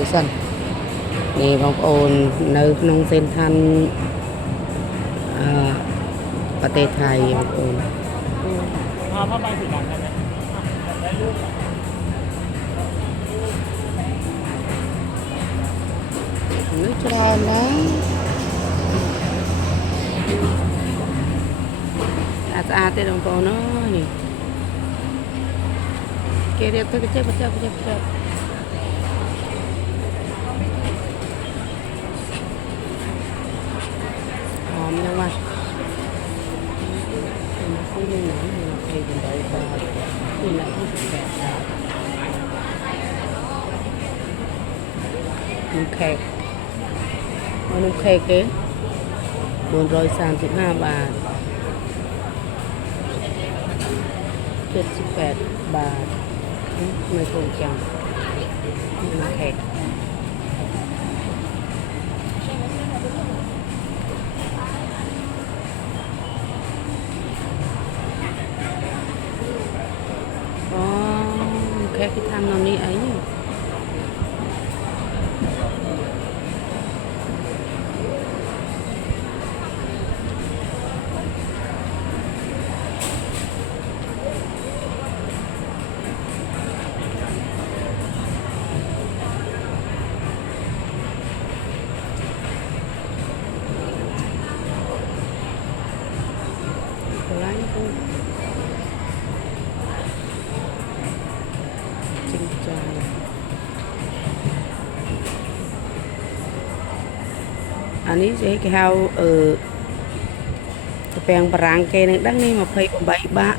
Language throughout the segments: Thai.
ดูสันนี่บางคนในขนมเส้นทันประเทศไทยบางคนเอาผ้าใบสีดำได้ไหมได้รูปนึกจะแล้วอาเต้บางคนเนาะนี่เกลียดเธอเจ็บหอมจังวะซื้อในหนังเราเคยเป็นใบบาทที่ไหนที่สุดแบบน้ำแขกน้ำแขกเก๋435 บาท78 บาทไม่ถูกจังน้ำแขกอ๋อแค่ที่ทำตอนนี้ไอ้นี่อะไรกูจริงใจอันนี้จะให้เขาจะแปลงปรางเกนึงดังนี้มาเพย์ใบบะ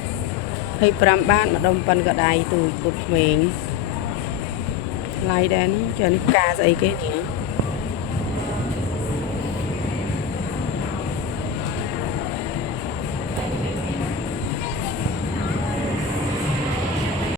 เพย์ปรามบ้านมาดมปันกระไดตูกุดเมงลายแดนจะนึกกาใส่เกนี้